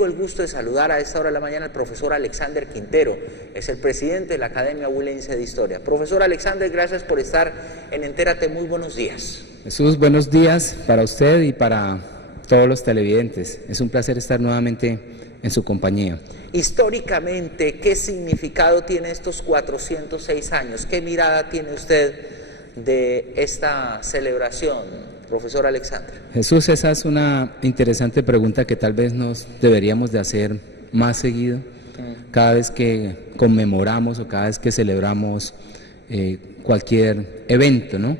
Tengo el gusto de saludar a esta hora de la mañana al profesor Alexander Quintero, es el presidente de la Academia Huilense de Historia. Profesor Alexander, gracias por estar en Entérate, muy buenos días. Jesús, buenos días para usted y para todos los televidentes. Es un placer estar nuevamente en su compañía. Históricamente, ¿qué significado tiene estos 406 años? ¿Qué mirada tiene usted de esta celebración, profesor Alexander? Jesús, esa es una interesante pregunta que tal vez nos deberíamos de hacer más seguido, cada vez que conmemoramos o cada vez que celebramos cualquier evento, ¿no?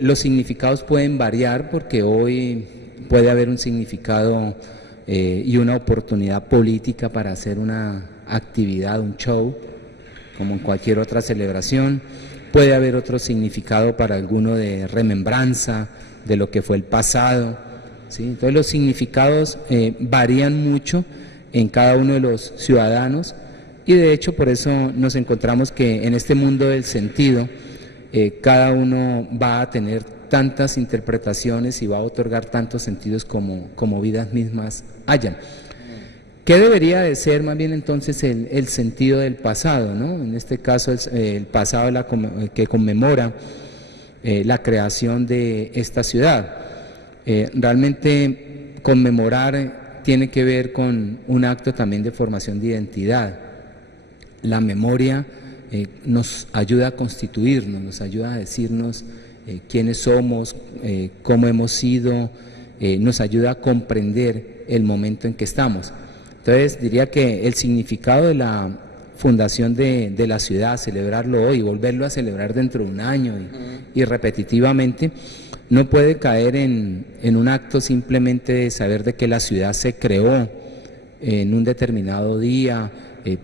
Los significados pueden variar porque hoy puede haber un significado y una oportunidad política para hacer una actividad, un show, como en cualquier otra celebración. Puede haber otro significado para alguno de remembranza de lo que fue el pasado, ¿sí? Entonces los significados varían mucho en cada uno de los ciudadanos y de hecho por eso nos encontramos que en este mundo del sentido cada uno va a tener tantas interpretaciones y va a otorgar tantos sentidos como vidas mismas hayan. ¿Qué debería de ser más bien entonces el sentido del pasado, ¿no? En este caso el pasado que conmemora la creación de esta ciudad. Realmente conmemorar tiene que ver con un acto también de formación de identidad. La memoria nos ayuda a constituirnos, nos ayuda a decirnos quiénes somos, cómo hemos sido, nos ayuda a comprender el momento en que estamos. Entonces diría que el significado de la fundación de la ciudad, celebrarlo hoy, volverlo a celebrar dentro de un año y repetitivamente, no puede caer en un acto simplemente de saber de que la ciudad se creó en un determinado día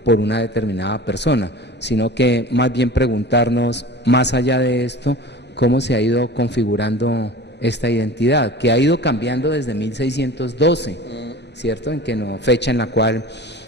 por una determinada persona, sino que más bien preguntarnos, más allá de esto, cómo se ha ido configurando esta identidad, que ha ido cambiando desde 1612, ¿cierto? Fecha en la cual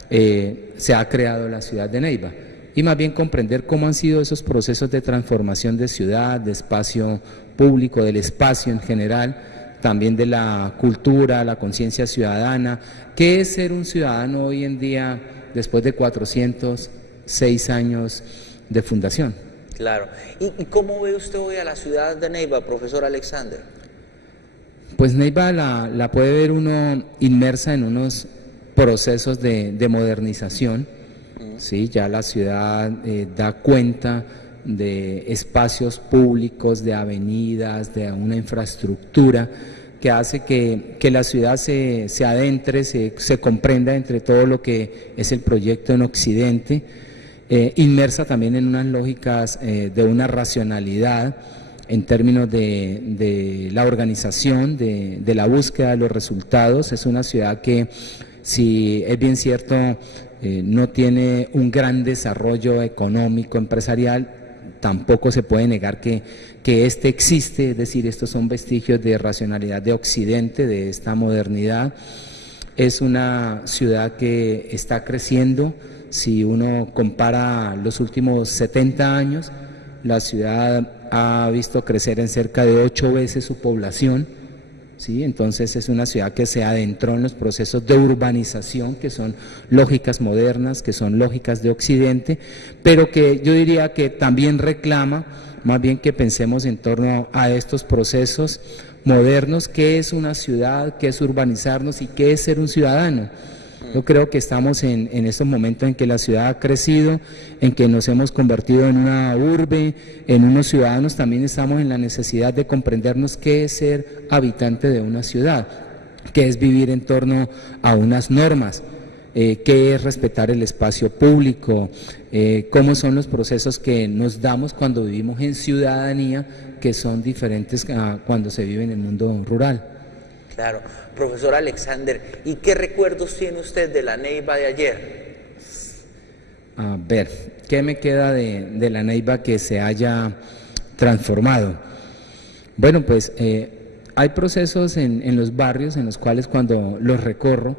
se ha creado la ciudad de Neiva, y más bien comprender cómo han sido esos procesos de transformación de ciudad, de espacio público, del espacio en general, también de la cultura, la conciencia ciudadana. ¿Qué es ser un ciudadano hoy en día después de 406 años de fundación? Claro. ¿Y cómo ve usted hoy a la ciudad de Neiva, profesor Alexander? Pues Neiva la puede ver uno inmersa en unos procesos de modernización, ¿sí? Ya la ciudad da cuenta de espacios públicos, de avenidas, de una infraestructura que hace que la ciudad se adentre, se comprenda entre todo lo que es el proyecto en Occidente, inmersa también en unas lógicas de una racionalidad en términos de la organización, de la búsqueda de los resultados. Es una ciudad que, si es bien cierto, no tiene un gran desarrollo económico, empresarial, tampoco se puede negar que este existe, es decir, estos son vestigios de racionalidad de Occidente, de esta modernidad. Es una ciudad que está creciendo. Si uno compara los últimos 70 años, la ciudad ha visto crecer en cerca de 8 veces su población, ¿sí? Entonces es una ciudad que se adentró en los procesos de urbanización, que son lógicas modernas, que son lógicas de Occidente, pero que yo diría que también reclama más bien que pensemos en torno a estos procesos modernos. ¿Qué es una ciudad? ¿Qué es urbanizarnos? ¿Y qué es ser un ciudadano? Yo creo que estamos en estos momentos en que la ciudad ha crecido, en que nos hemos convertido en una urbe, en unos ciudadanos. También estamos en la necesidad de comprendernos qué es ser habitante de una ciudad, qué es vivir en torno a unas normas, qué es respetar el espacio público, cómo son los procesos que nos damos cuando vivimos en ciudadanía, que son diferentes a cuando se vive en el mundo rural. Claro. Profesor Alexander, ¿y qué recuerdos tiene usted de la Neiva de ayer? A ver, ¿qué me queda de la Neiva que se haya transformado? Bueno, pues hay procesos en los barrios en los cuales cuando los recorro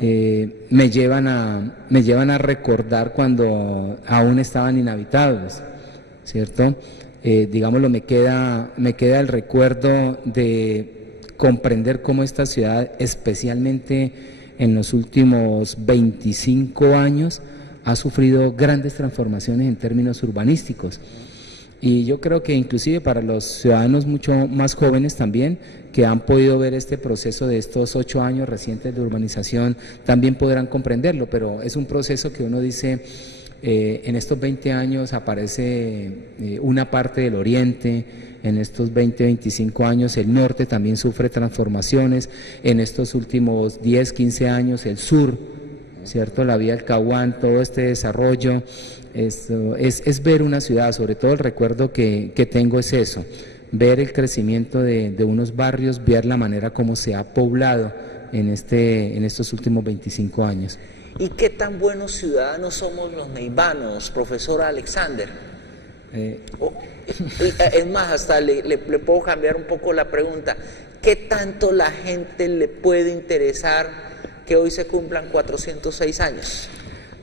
me llevan a recordar cuando aún estaban inhabitados, ¿cierto? Digámoslo, me queda el recuerdo de comprender cómo esta ciudad, especialmente en los últimos 25 años ha sufrido grandes transformaciones en términos urbanísticos. Y yo creo que inclusive para los ciudadanos mucho más jóvenes también, que han podido ver este proceso de estos 8 años recientes de urbanización, también podrán comprenderlo, pero es un proceso que uno dice, en estos 20 años aparece una parte del oriente, en estos 20, 25 años el norte también sufre transformaciones, en estos últimos 10, 15 años el sur, ¿cierto? La vía del Caguán, todo este desarrollo, es ver una ciudad, sobre todo el recuerdo que tengo es eso, ver el crecimiento de unos barrios, ver la manera como se ha poblado en estos últimos 25 años. ¿Y qué tan buenos ciudadanos somos los neivanos, profesor Alexander? Es más, hasta le puedo cambiar un poco la pregunta. ¿Qué tanto la gente le puede interesar que hoy se cumplan 406 años?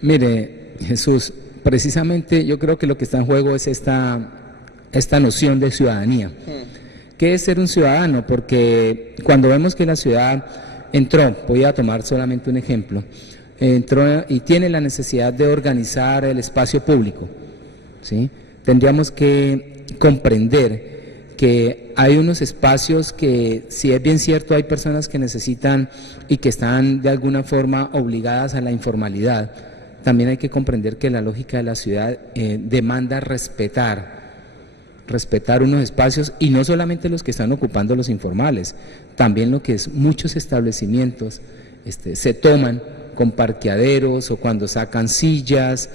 Mire, Jesús, precisamente yo creo que lo que está en juego es esta noción de ciudadanía. ¿Qué es ser un ciudadano? Porque cuando vemos que la ciudad entró, voy a tomar solamente un ejemplo, entró y tiene la necesidad de organizar el espacio público, ¿sí? Tendríamos que comprender que hay unos espacios que, si es bien cierto, hay personas que necesitan y que están de alguna forma obligadas a la informalidad, también hay que comprender que la lógica de la ciudad demanda respetar unos espacios, y no solamente los que están ocupando los informales, también lo que es muchos establecimientos se toman con parqueaderos o cuando sacan sillas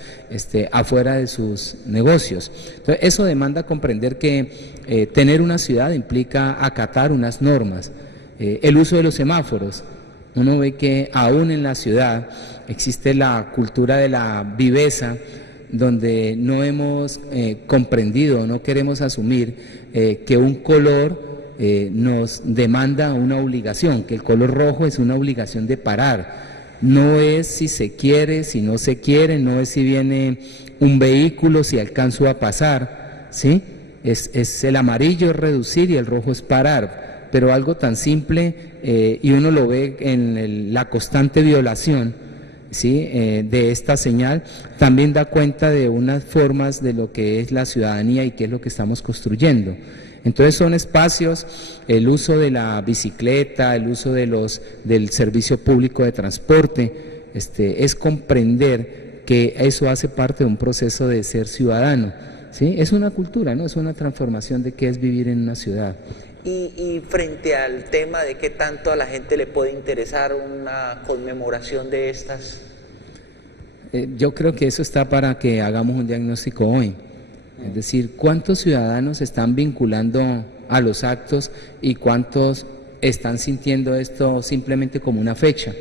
afuera de sus negocios. Entonces, eso demanda comprender que tener una ciudad implica acatar unas normas. El uso de los semáforos, uno ve que aún en la ciudad existe la cultura de la viveza, donde no hemos comprendido, no queremos asumir que un color nos demanda una obligación, que el color rojo es una obligación de parar. No es si se quiere, si no se quiere, no es si viene un vehículo, si alcanzo a pasar, ¿sí? Es el amarillo es reducir y el rojo es parar, pero algo tan simple y uno lo ve en la constante violación, ¿sí? De esta señal, también da cuenta de unas formas de lo que es la ciudadanía y qué es lo que estamos construyendo. Entonces son espacios, el uso de la bicicleta, el uso del servicio público de transporte, es comprender que eso hace parte de un proceso de ser ciudadano, ¿sí? Es una cultura, ¿no? Es una transformación de qué es vivir en una ciudad. Y frente al tema de qué tanto a la gente le puede interesar una conmemoración de estas. Yo creo que eso está para que hagamos un diagnóstico hoy. Es decir, ¿cuántos ciudadanos están vinculando a los actos y cuántos están sintiendo esto simplemente como una fecha?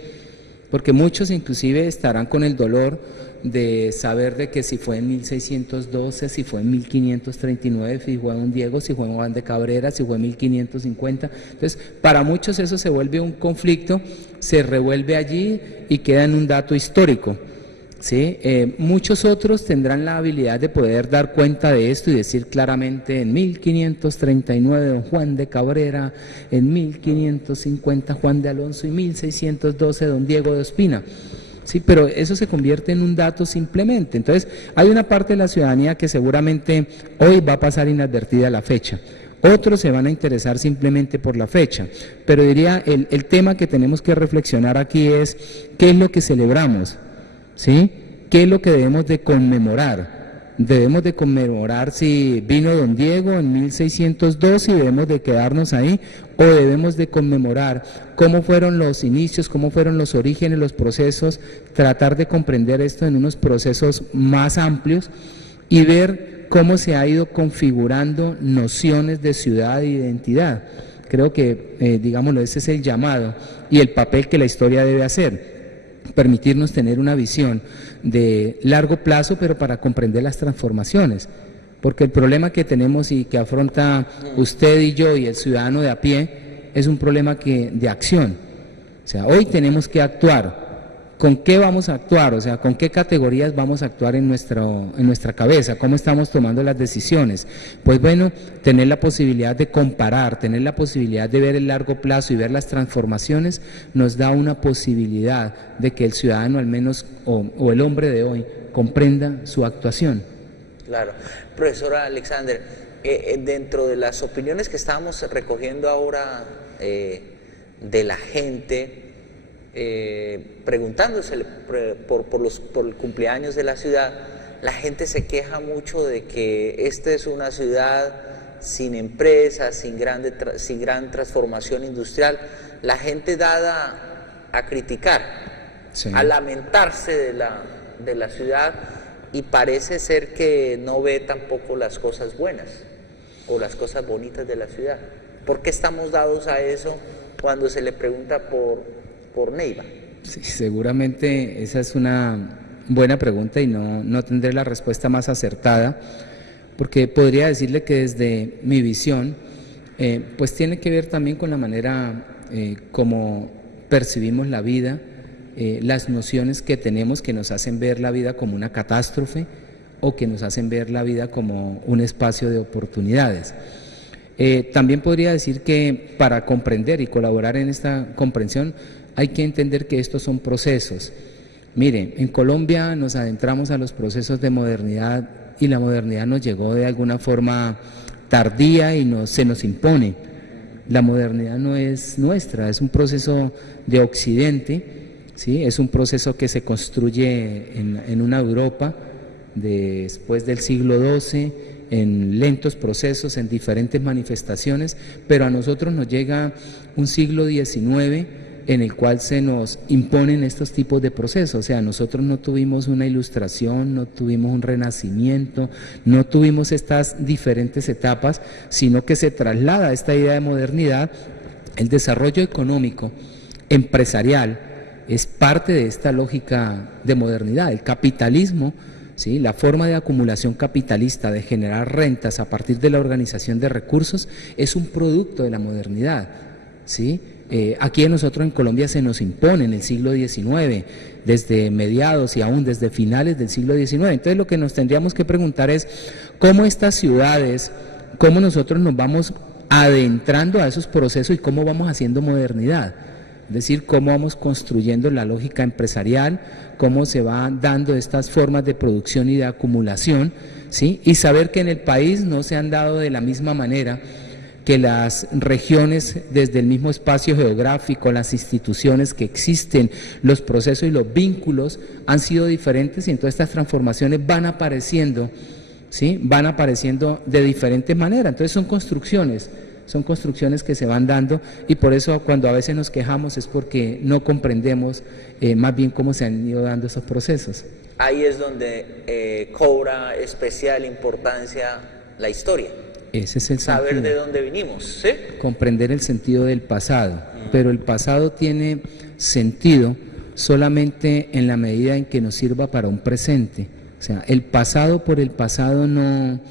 Porque muchos inclusive estarán con el dolor de saber de que si fue en 1612, si fue en 1539, si fue un Diego, si fue en Juan de Cabrera, si fue en 1550. Entonces, para muchos eso se vuelve un conflicto, se revuelve allí y queda en un dato histórico. ¿Sí? Muchos otros tendrán la habilidad de poder dar cuenta de esto y decir claramente en 1539 don Juan de Cabrera, en 1550 Juan de Alonso y 1612 don Diego de Ospina. Sí, pero eso se convierte en un dato simplemente. Entonces, hay una parte de la ciudadanía que seguramente hoy va a pasar inadvertida la fecha. Otros se van a interesar simplemente por la fecha. Pero diría, el tema que tenemos que reflexionar aquí es ¿qué es lo que celebramos? ¿Sí? ¿Qué es lo que debemos de conmemorar? Debemos de conmemorar si vino don Diego en 1602 y debemos de quedarnos ahí, o debemos de conmemorar cómo fueron los inicios, cómo fueron los orígenes, los procesos, tratar de comprender esto en unos procesos más amplios y ver cómo se ha ido configurando nociones de ciudad e identidad. Creo que, digámoslo, ese es el llamado y el papel que la historia debe hacer. Permitirnos tener una visión de largo plazo, pero para comprender las transformaciones, porque el problema que tenemos y que afronta usted y yo y el ciudadano de a pie es un problema de acción. O sea, hoy tenemos que actuar, ¿con qué vamos a actuar? O sea, ¿con qué categorías vamos a actuar en nuestra cabeza? ¿Cómo estamos tomando las decisiones? Pues bueno, tener la posibilidad de comparar, tener la posibilidad de ver el largo plazo y ver las transformaciones nos da una posibilidad de que el ciudadano al menos, o el hombre de hoy, comprenda su actuación. Claro. Profesora Alexander, dentro de las opiniones que estábamos recogiendo ahora de la gente, preguntándose por el cumpleaños de la ciudad, la gente se queja mucho de que esta es una ciudad sin empresas, sin gran transformación industrial. La gente dada a criticar, sí, a lamentarse de la ciudad, y parece ser que no ve tampoco las cosas buenas o las cosas bonitas de la ciudad. ¿Por qué estamos dados a eso cuando se le pregunta por Neiva? Sí, seguramente esa es una buena pregunta y no tendré la respuesta más acertada, porque podría decirle que desde mi visión, pues tiene que ver también con la manera como percibimos la vida, las nociones que tenemos que nos hacen ver la vida como una catástrofe o que nos hacen ver la vida como un espacio de oportunidades. También podría decir que para comprender y colaborar en esta comprensión hay que entender que estos son procesos. Mire, en Colombia nos adentramos a los procesos de modernidad y la modernidad nos llegó de alguna forma tardía y se nos impone. La modernidad no es nuestra, es un proceso de Occidente, ¿sí? Es un proceso que se construye en una Europa después del siglo XII, en lentos procesos, en diferentes manifestaciones, pero a nosotros nos llega un siglo XIX en el cual se nos imponen estos tipos de procesos. O sea, nosotros no tuvimos una ilustración, no tuvimos un renacimiento, no tuvimos estas diferentes etapas, sino que se traslada esta idea de modernidad. El desarrollo económico, empresarial, es parte de esta lógica de modernidad. El capitalismo, ¿sí?, la forma de acumulación capitalista, de generar rentas a partir de la organización de recursos, es un producto de la modernidad, ¿sí? Aquí a nosotros en Colombia se nos impone en el siglo XIX, desde mediados y aún desde finales del siglo XIX. Entonces lo que nos tendríamos que preguntar es cómo estas ciudades, cómo nosotros nos vamos adentrando a esos procesos y cómo vamos haciendo modernidad. Es decir, cómo vamos construyendo la lógica empresarial, cómo se van dando estas formas de producción y de acumulación, ¿sí? Y saber que en el país no se han dado de la misma manera, que las regiones desde el mismo espacio geográfico, las instituciones que existen, los procesos y los vínculos han sido diferentes, y entonces estas transformaciones van apareciendo, ¿sí?, van apareciendo de diferentes maneras. Entonces son construcciones que se van dando, y por eso cuando a veces nos quejamos es porque no comprendemos más bien cómo se han ido dando esos procesos. Ahí es donde cobra especial importancia la historia. Ese es el saber sentido. De dónde vinimos, ¿sí? Comprender el sentido del pasado, pero el pasado tiene sentido solamente en la medida en que nos sirva para un presente. O sea, el pasado por el pasado no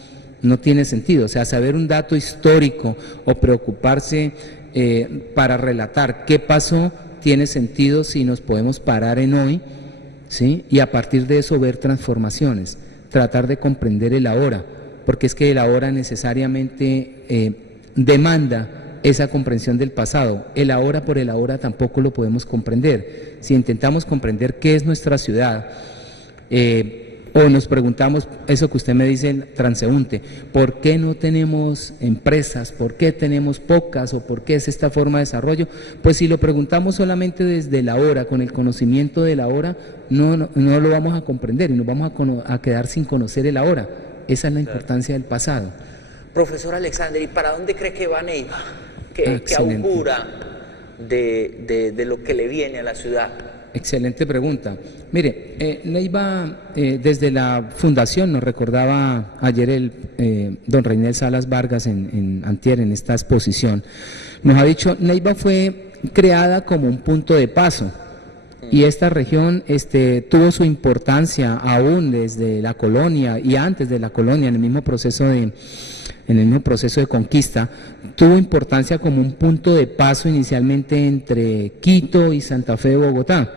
tiene sentido. O sea, saber un dato histórico o preocuparse para relatar qué pasó tiene sentido si nos podemos parar en hoy, ¿sí?, y a partir de eso ver transformaciones, tratar de comprender el ahora, porque es que el ahora necesariamente demanda esa comprensión del pasado. El ahora por el ahora tampoco lo podemos comprender. Si intentamos comprender qué es nuestra ciudad, o nos preguntamos eso que usted me dice, transeúnte, ¿por qué no tenemos empresas? ¿Por qué tenemos pocas? ¿O por qué es esta forma de desarrollo? Pues si lo preguntamos solamente desde el ahora, con el conocimiento del ahora, no lo vamos a comprender y nos vamos a quedar sin conocer el ahora. Esa es la importancia del pasado. Profesor Alexander, ¿y para dónde cree que va Neiva? ¿Qué augura de lo que le viene a la ciudad? Excelente pregunta. Mire, Neiva, desde la fundación, nos recordaba ayer don Reinel Salas Vargas antier en esta exposición, nos ha dicho, Neiva fue creada como un punto de paso, y esta región tuvo su importancia aún desde la colonia y antes de la colonia, en el mismo proceso de conquista, tuvo importancia como un punto de paso inicialmente entre Quito y Santa Fe, Bogotá.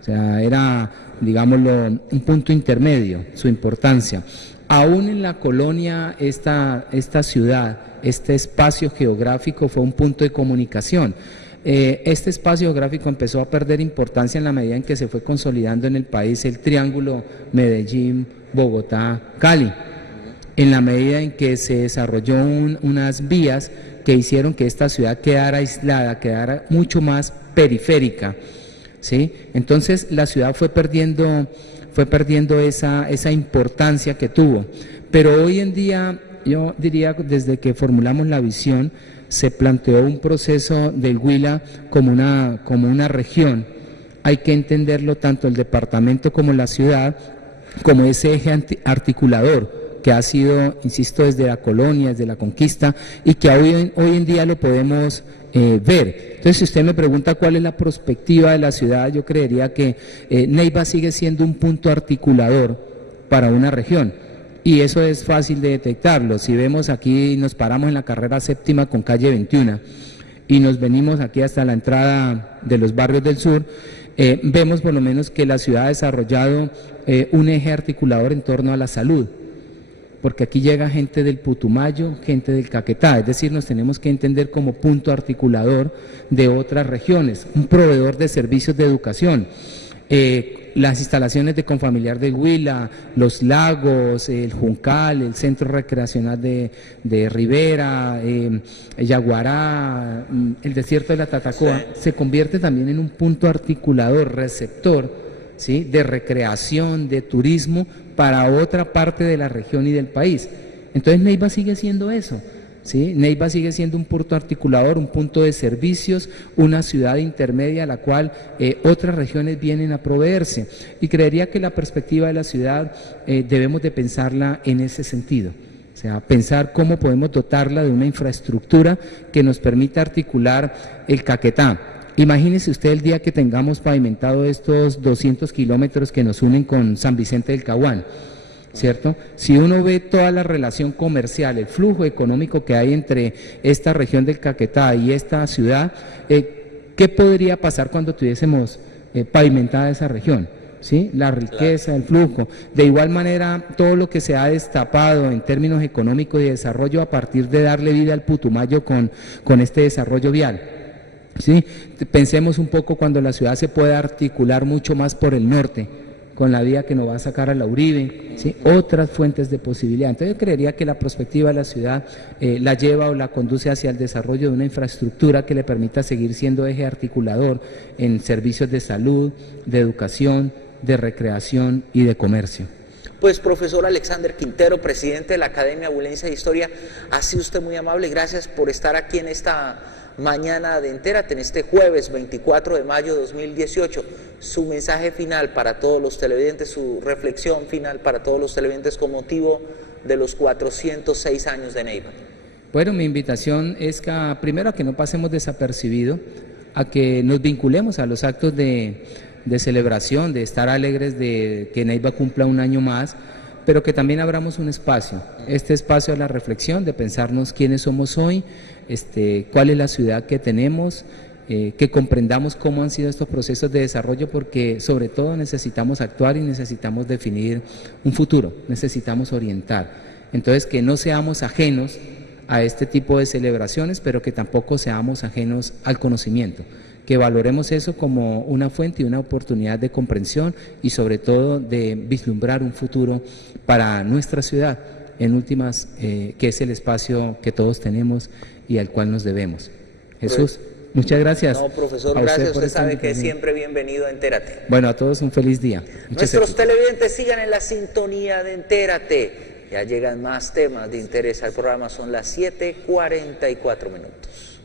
O sea, era, digámoslo, un punto intermedio, su importancia. Aún en la colonia, esta ciudad, este espacio geográfico fue un punto de comunicación. Este espacio geográfico empezó a perder importancia en la medida en que se fue consolidando en el país el triángulo Medellín, Bogotá, Cali. En la medida en que se desarrolló unas vías que hicieron que esta ciudad quedara aislada, quedara mucho más periférica, ¿sí? Entonces la ciudad fue perdiendo esa importancia que tuvo. Pero hoy en día, yo diría, desde que formulamos la visión, se planteó un proceso del Huila como una región. Hay que entenderlo tanto el departamento como la ciudad, como ese eje articulador que ha sido, insisto, desde la colonia, desde la conquista, y que hoy en día lo podemos ver. Entonces, si usted me pregunta cuál es la perspectiva de la ciudad, yo creería que Neiva sigue siendo un punto articulador para una región, y eso es fácil de detectarlo. Si vemos aquí, nos paramos en la carrera séptima con calle 21 y nos venimos aquí hasta la entrada de los barrios del sur, vemos por lo menos que la ciudad ha desarrollado un eje articulador en torno a la salud, porque aquí llega gente del Putumayo, gente del Caquetá, es decir, nos tenemos que entender como punto articulador de otras regiones, un proveedor de servicios de educación. Las instalaciones de Confamiliar del Huila, los lagos, el Juncal, el centro recreacional de Rivera, Yaguará, el desierto de la Tatacoa, sí, se convierte también en un punto articulador, receptor, ¿sí?, de recreación, de turismo para otra parte de la región y del país. Entonces Neiva sigue siendo eso, ¿sí? Neiva sigue siendo un punto articulador, un punto de servicios, una ciudad intermedia a la cual otras regiones vienen a proveerse. Y creería que la perspectiva de la ciudad debemos de pensarla en ese sentido. O sea, pensar cómo podemos dotarla de una infraestructura que nos permita articular el Caquetá. Imagínese usted el día que tengamos pavimentado estos 200 kilómetros que nos unen con San Vicente del Caguán, ¿cierto? Si uno ve toda la relación comercial, el flujo económico que hay entre esta región del Caquetá y esta ciudad, ¿qué podría pasar cuando tuviésemos pavimentada esa región? ¿Sí? La riqueza, el flujo. De igual manera, todo lo que se ha destapado en términos económicos y de desarrollo a partir de darle vida al Putumayo con este desarrollo vial. ¿Sí? Pensemos un poco cuando la ciudad se puede articular mucho más por el norte, con la vía que nos va a sacar a la Uribe, ¿sí?, otras fuentes de posibilidad. Entonces yo creería que la perspectiva de la ciudad la lleva o la conduce hacia el desarrollo de una infraestructura que le permita seguir siendo eje articulador en servicios de salud, de educación, de recreación y de comercio. Pues profesor Alexander Quintero, presidente de la Academia Huilense de Historia, ha sido usted muy amable, gracias por estar aquí en esta mañana de Entérate, en este jueves 24 de mayo de 2018, su mensaje final para todos los televidentes, su reflexión final para todos los televidentes con motivo de los 406 años de Neiva. Bueno, mi invitación es que primero a que no pasemos desapercibido, a que nos vinculemos a los actos de celebración, de estar alegres de que Neiva cumpla un año más, pero que también abramos un espacio, este espacio de la reflexión, de pensarnos quiénes somos hoy, cuál es la ciudad que tenemos, que comprendamos cómo han sido estos procesos de desarrollo, porque sobre todo necesitamos actuar y necesitamos definir un futuro, necesitamos orientar. Entonces, que no seamos ajenos a este tipo de celebraciones, pero que tampoco seamos ajenos al conocimiento, que valoremos eso como una fuente y una oportunidad de comprensión y sobre todo de vislumbrar un futuro para nuestra ciudad, en últimas, que es el espacio que todos tenemos y al cual nos debemos. Jesús, muchas gracias. No, profesor, gracias. Usted sabe que es siempre bienvenido a Entérate. Bueno, a todos un feliz día. Nuestros televidentes sigan en la sintonía de Entérate. Ya llegan más temas de interés al programa, son las 7:44 minutos.